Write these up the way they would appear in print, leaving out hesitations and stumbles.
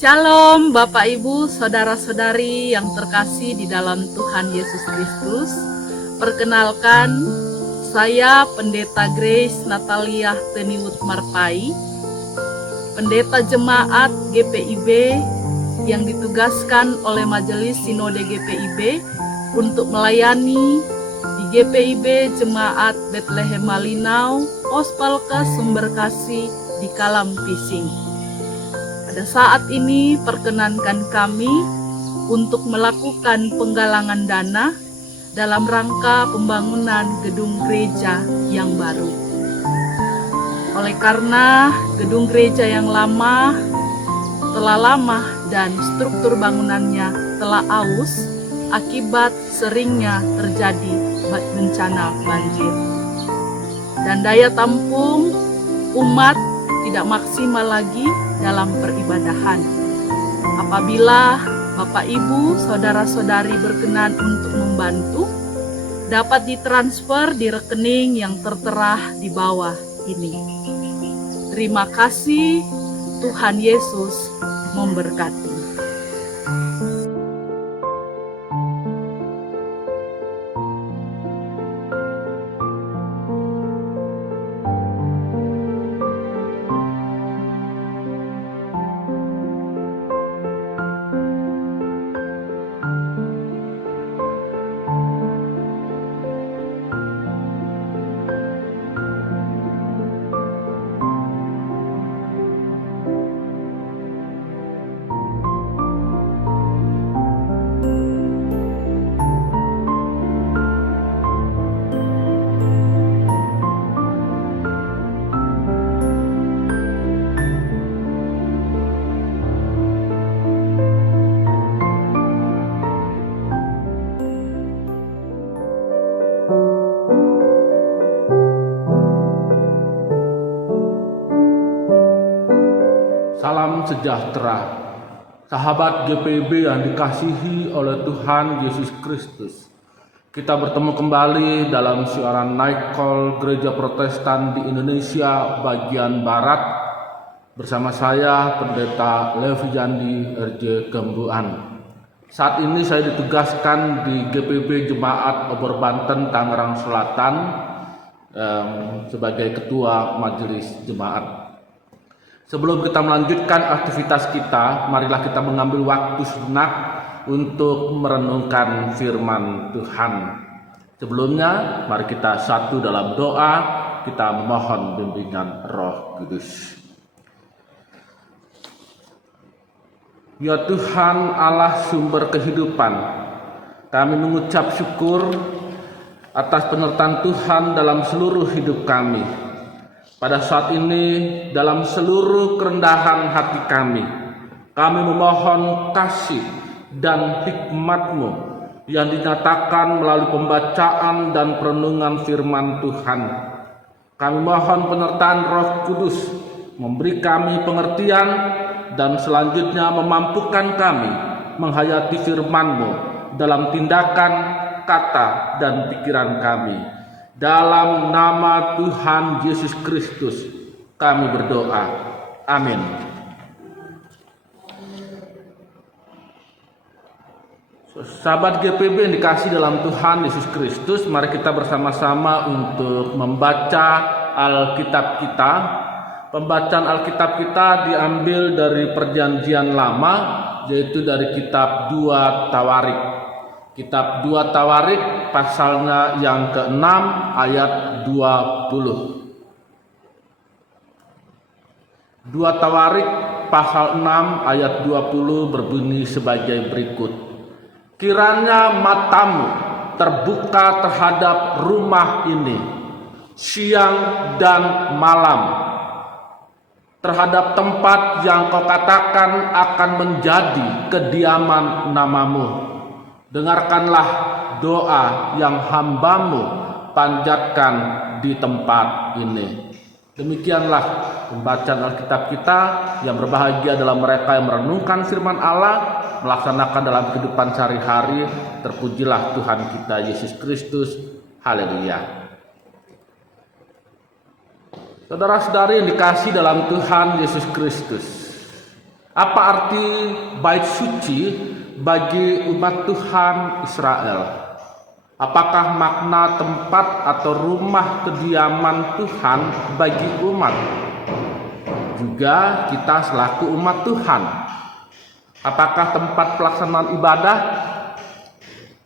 Shalom Bapak Ibu, Saudara-saudari yang terkasih di dalam Tuhan Yesus Kristus. Perkenalkan, saya Pendeta Grace Natalia Teniwut Marpai, Pendeta Jemaat GPIB yang ditugaskan oleh Majelis Sinode GPIB untuk melayani di GPIB Jemaat Bethlehem Malinau, Ospalka Sumberkasih di Kalam Pising. Pada saat ini perkenankan kami untuk melakukan penggalangan dana dalam rangka pembangunan gedung gereja yang baru. Oleh karena gedung gereja yang lama telah lama dan struktur bangunannya telah aus akibat seringnya terjadi bencana banjir. Dan daya tampung umat tidak maksimal lagi dalam peribadahan. Apabila Bapak Ibu, Saudara-saudari berkenan untuk membantu, dapat ditransfer di rekening yang tertera di bawah ini. Terima kasih, Tuhan Yesus memberkati. Salam sejahtera, sahabat GPIB yang dikasihi oleh Tuhan Yesus Kristus. Kita bertemu kembali dalam siaran Night Call Gereja Protestan di Indonesia bagian Barat bersama saya Pendeta Levi Jandi RJ Gembuan. Saat ini saya ditugaskan di GPIB Jemaat Obor Banten Tangerang Selatan sebagai Ketua Majelis Jemaat. Sebelum kita melanjutkan aktivitas kita, marilah kita mengambil waktu sejenak untuk merenungkan firman Tuhan. Sebelumnya, mari kita satu dalam doa, kita memohon bimbingan Roh Kudus. Ya Tuhan Allah sumber kehidupan, kami mengucap syukur atas penyertaan Tuhan dalam seluruh hidup kami. Pada saat ini, dalam seluruh kerendahan hati kami memohon kasih dan hikmat-Mu yang dinyatakan melalui pembacaan dan perenungan firman Tuhan. Kami mohon penyertaan Roh Kudus memberi kami pengertian dan selanjutnya memampukan kami menghayati firman-Mu dalam tindakan, kata, dan pikiran kami. Dalam nama Tuhan Yesus Kristus kami berdoa. Amin. Sahabat GPIB yang dikasihi dalam Tuhan Yesus Kristus, mari kita bersama-sama untuk membaca Alkitab kita. Pembacaan Alkitab kita diambil dari Perjanjian Lama, yaitu dari kitab 2 Tawarik. Kitab 2 Tawarik pasalnya yang ke-6 ayat 20. 2 Tawarik pasal 6 ayat 20 berbunyi sebagai berikut. Kiranya matamu terbuka terhadap rumah ini siang dan malam, terhadap tempat yang kau katakan akan menjadi kediaman namamu. Dengarkanlah doa yang hamba-Mu panjatkan di tempat ini. Demikianlah pembacaan Alkitab kita. Yang berbahagia adalah mereka yang merenungkan firman Allah, melaksanakan dalam kehidupan sehari-hari. Terpujilah Tuhan kita Yesus Kristus. Haleluya. Saudara-saudari yang dikasihi dalam Tuhan Yesus Kristus, Apa arti bait suci bagi umat Tuhan Israel? Apakah makna tempat atau rumah kediaman Tuhan bagi umat? Juga kita selaku umat Tuhan. Apakah tempat pelaksanaan ibadah?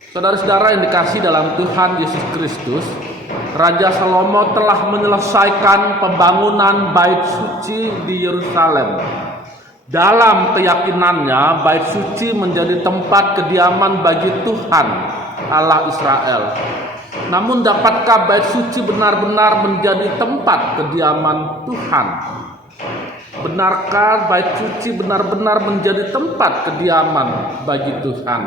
Saudara-saudara yang dikasihi dalam Tuhan Yesus Kristus, Raja Salomo telah menyelesaikan pembangunan bait suci di Yerusalem. Dalam keyakinannya, bait suci menjadi tempat kediaman bagi Tuhan Allah Israel. Namun dapatkah bait suci benar-benar menjadi tempat kediaman Tuhan? Benarkah bait suci benar-benar menjadi tempat kediaman bagi Tuhan?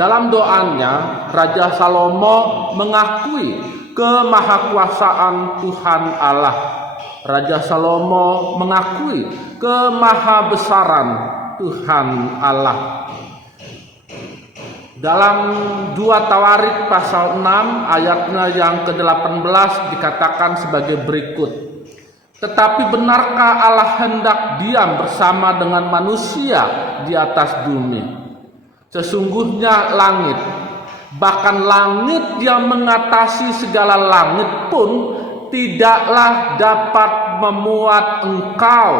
Dalam doanya, Raja Salomo mengakui kemahakuasaan Tuhan Allah. Raja Salomo mengakui kemahabesaran Tuhan Allah. Dalam 2 Tawarik pasal 6 ayatnya yang ke-18 dikatakan sebagai berikut. Tetapi benarkah Allah hendak diam bersama dengan manusia di atas bumi? Sesungguhnya langit, bahkan langit yang mengatasi segala langit pun tidaklah dapat memuat engkau,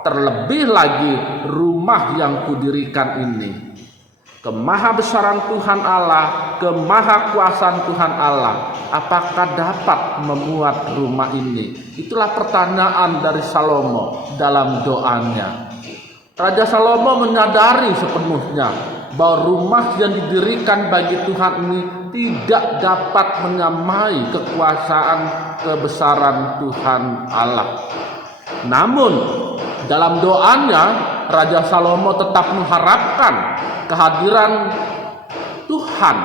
terlebih lagi rumah yang kudirikan ini. Kemahabesaran Tuhan Allah, kemahakuasaan Tuhan Allah, apakah dapat memuat rumah ini? Itulah pertanyaan dari Salomo dalam doanya. Raja Salomo menyadari sepenuhnya bahwa rumah yang didirikan bagi Tuhan ini tidak dapat menyamai kekuasaan kebesaran Tuhan Allah. Namun dalam doanya, Raja Salomo tetap mengharapkan kehadiran Tuhan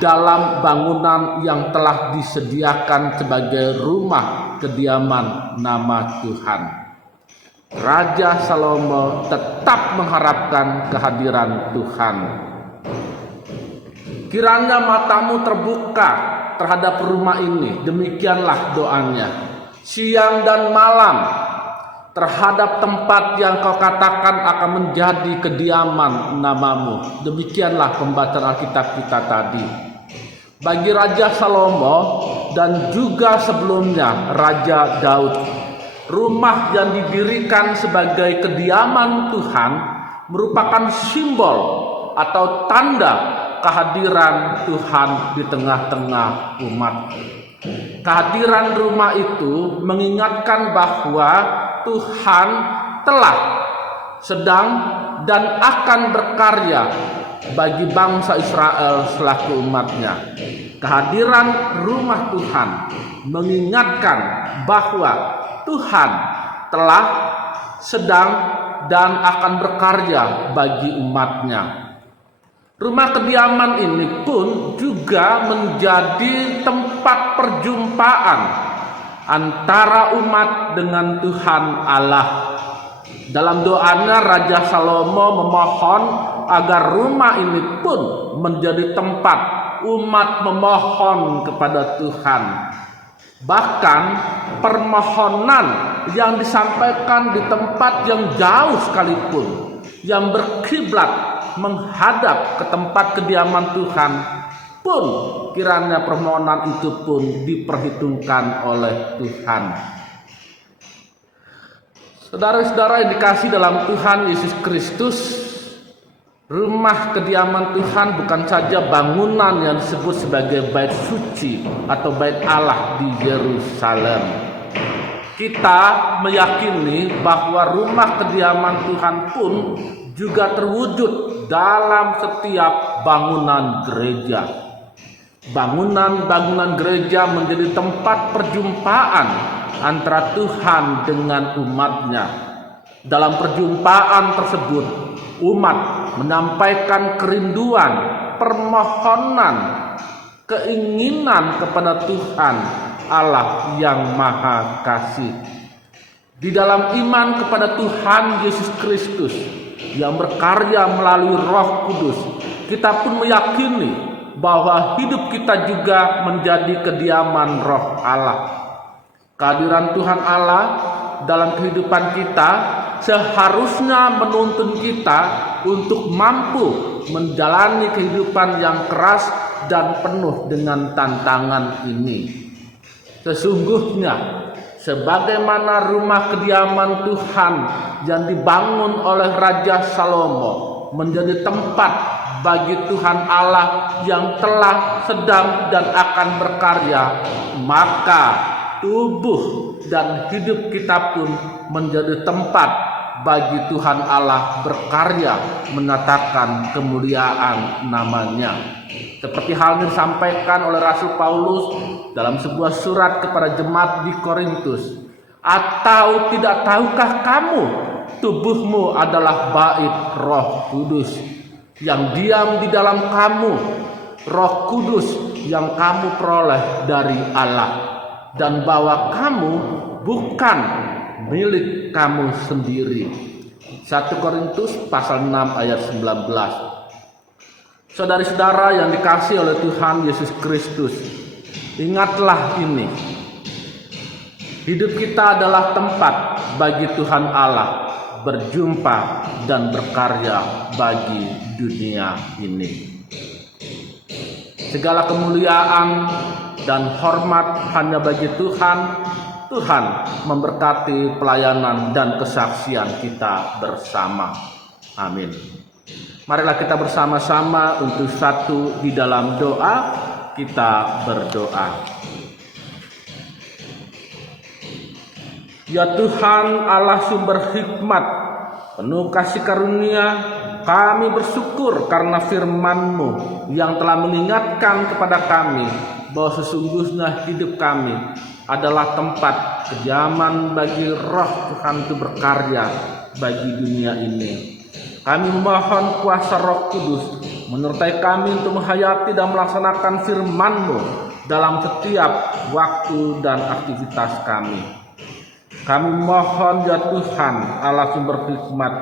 dalam bangunan yang telah disediakan sebagai rumah kediaman nama Tuhan. Raja Salomo tetap mengharapkan kehadiran Tuhan. Kiranya matamu terbuka terhadap rumah ini, demikianlah doanya. Siang dan malam terhadap tempat yang kau katakan akan menjadi kediaman namamu. Demikianlah pembacaan Alkitab kita tadi. Bagi Raja Salomo dan juga sebelumnya Raja Daud, rumah yang didirikan sebagai kediaman Tuhan merupakan simbol atau tanda kehadiran Tuhan di tengah-tengah umat. Kehadiran rumah itu mengingatkan bahwa Tuhan telah, sedang, dan akan berkarya bagi bangsa Israel selaku umatnya. Kehadiran rumah Tuhan mengingatkan bahwa Tuhan telah, sedang, dan akan berkarya bagi umatnya. Rumah kediaman ini pun juga menjadi tempat perjumpaan antara umat dengan Tuhan Allah. Dalam doanya Raja Salomo memohon agar rumah ini pun menjadi tempat umat memohon kepada Tuhan. Bahkan permohonan yang disampaikan di tempat yang jauh sekalipun, yang berkiblat menghadap ke tempat kediaman Tuhan pun, kiranya permohonan itu pun diperhitungkan oleh Tuhan. Saudara-saudara yang dikasihi dalam Tuhan Yesus Kristus, rumah kediaman Tuhan bukan saja bangunan yang disebut sebagai bait suci atau bait Allah di Yerusalem. Kita meyakini bahwa rumah kediaman Tuhan pun juga terwujud dalam setiap bangunan gereja. Bangunan-bangunan gereja menjadi tempat perjumpaan antara Tuhan dengan umatnya. Dalam perjumpaan tersebut, umat menyampaikan kerinduan, permohonan, keinginan kepada Tuhan Allah yang Maha Kasih. Di dalam iman kepada Tuhan Yesus Kristus yang berkarya melalui Roh Kudus, kita pun meyakini bahwa hidup kita juga menjadi kediaman Roh Allah. Kehadiran Tuhan Allah dalam kehidupan kita seharusnya menuntun kita untuk mampu menjalani kehidupan yang keras dan penuh dengan tantangan ini. Sesungguhnya, sebagaimana rumah kediaman Tuhan yang dibangun oleh Raja Salomo menjadi tempat bagi Tuhan Allah yang telah, sedang, dan akan berkarya, maka tubuh dan hidup kita pun menjadi tempat bagi Tuhan Allah berkarya menyatakan kemuliaan namanya. Seperti halnya disampaikan oleh Rasul Paulus dalam sebuah surat kepada jemaat di Korintus. Atau tidak tahukah kamu tubuhmu adalah bait Roh Kudus yang diam di dalam kamu, Roh Kudus yang kamu peroleh dari Allah, dan bahwa kamu bukan milik kamu sendiri. 1 Korintus pasal 6 ayat 19. Saudari-saudara yang dikasihi oleh Tuhan Yesus Kristus, ingatlah ini. Hidup kita adalah tempat bagi Tuhan Allah berjumpa dan berkarya bagi dunia ini. Segala kemuliaan dan hormat hanya bagi Tuhan. Tuhan memberkati pelayanan dan kesaksian kita bersama. Amin. Marilah kita bersama-sama untuk satu di dalam doa. Kita berdoa. Ya Tuhan Allah sumber hikmat, penuh kasih karunia, kami bersyukur karena firman-Mu yang telah mengingatkan kepada kami bahwa sesungguhnya hidup kami adalah tempat kediaman bagi Roh Tuhan itu berkarya bagi dunia ini. Kami memohon kuasa Roh Kudus menyertai kami untuk menghayati dan melaksanakan firman-Mu dalam setiap waktu dan aktivitas kami. Kami mohon ya Tuhan Allah sumber hikmat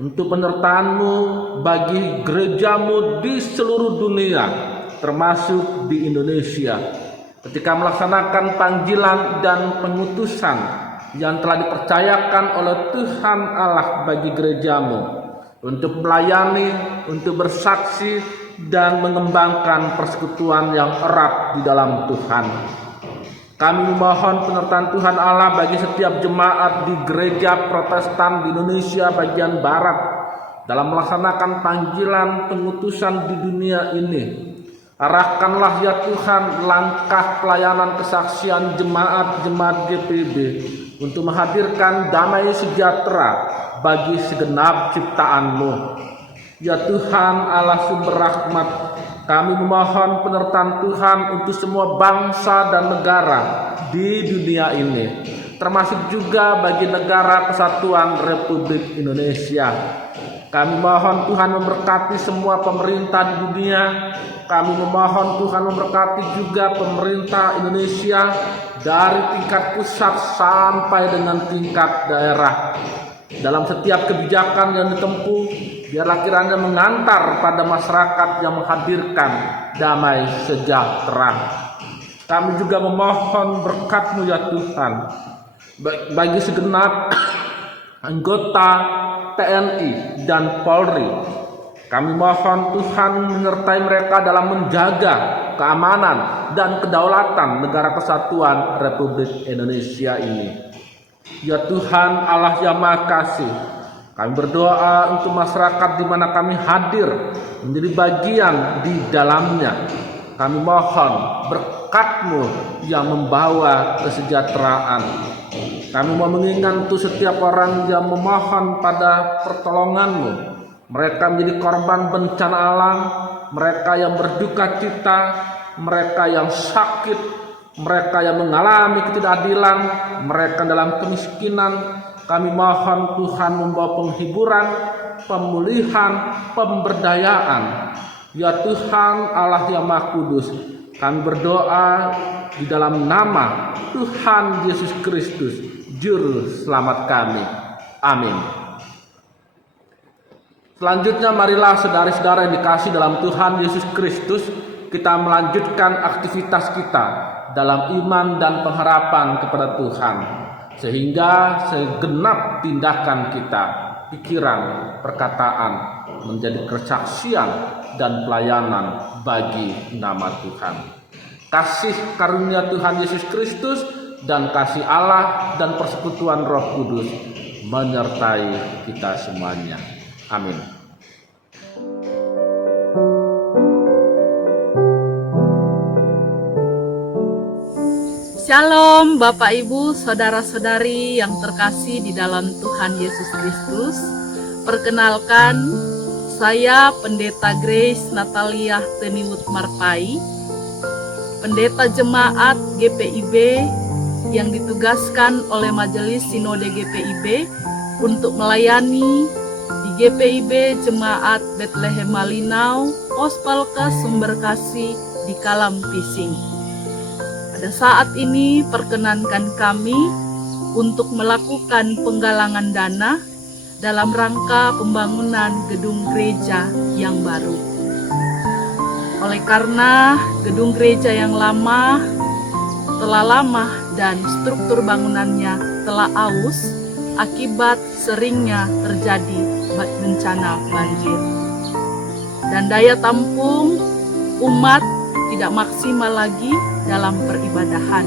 untuk penyertaan-Mu bagi gereja-Mu di seluruh dunia, termasuk di Indonesia, ketika melaksanakan panggilan dan pengutusan yang telah dipercayakan oleh Tuhan Allah bagi gereja-Mu untuk melayani, untuk bersaksi, dan mengembangkan persekutuan yang erat di dalam Tuhan. Kami memohon penyertaan Tuhan Allah bagi setiap jemaat di gereja Protestan di Indonesia bagian Barat dalam melaksanakan panggilan pengutusan di dunia ini. Arahkanlah ya Tuhan langkah pelayanan kesaksian jemaat-jemaat GPB untuk menghadirkan damai sejahtera bagi segenap ciptaan-Mu. Ya Tuhan Allah sumber rahmat, kami memohon penyertaan Tuhan untuk semua bangsa dan negara di dunia ini, termasuk juga bagi negara Kesatuan Republik Indonesia. Kami mohon Tuhan memberkati semua pemerintah di dunia. Kami memohon Tuhan memberkati juga pemerintah Indonesia dari tingkat pusat sampai dengan tingkat daerah. Dalam setiap kebijakan yang ditempuh, biarlah kiranya mengantar pada masyarakat yang menghadirkan damai sejahtera. Kami juga memohon berkat-Mu ya Tuhan bagi segenap anggota TNI dan Polri. Kami mohon Tuhan menyertai mereka dalam menjaga keamanan dan kedaulatan negara Kesatuan Republik Indonesia ini. Ya Tuhan Allah yang Maha Kasih, kami berdoa untuk masyarakat di mana kami hadir menjadi bagian di dalamnya. Kami mohon berkat-Mu yang membawa kesejahteraan. Kami mau mengingat untuk setiap orang yang memohon pada pertolongan-Mu. Mereka menjadi korban bencana alam, mereka yang berduka cita, mereka yang sakit, mereka yang mengalami ketidakadilan, mereka dalam kemiskinan. Kami mohon Tuhan membawa penghiburan, pemulihan, pemberdayaan. Ya Tuhan Allah yang Maha Kudus, kami berdoa di dalam nama Tuhan Yesus Kristus, Juru Selamat kami. Amin. Selanjutnya marilah saudara-saudara yang dikasihi dalam Tuhan Yesus Kristus, kita melanjutkan aktivitas kita dalam iman dan pengharapan kepada Tuhan. sehingga segenap tindakan kita, pikiran, perkataan menjadi kesaksian dan pelayanan bagi nama Tuhan. Kasih karunia Tuhan Yesus Kristus dan kasih Allah dan persekutuan Roh Kudus menyertai kita semuanya. Amin. Shalom Bapak Ibu, Saudara-saudari yang terkasih di dalam Tuhan Yesus Kristus. Perkenalkan, saya Pendeta Grace Natalia Teniwut Marpai, Pendeta Jemaat GPIB yang ditugaskan oleh Majelis Sinode GPIB untuk melayani di GPIB Jemaat Bethlehem Malinau, Pos Palka Sumberkasih di Kalam Pising. Pada saat ini perkenankan kami untuk melakukan penggalangan dana dalam rangka pembangunan gedung gereja yang baru. Oleh karena gedung gereja yang lama telah lama dan struktur bangunannya telah aus akibat seringnya terjadi bencana banjir. Dan daya tampung umat tidak maksimal lagi dalam peribadahan.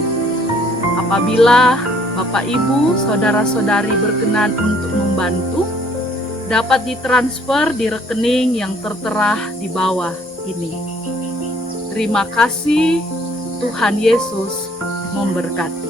Apabila Bapak Ibu, Saudara-saudari berkenan untuk membantu, dapat ditransfer di rekening yang tertera di bawah ini. Terima kasih, Tuhan Yesus memberkati.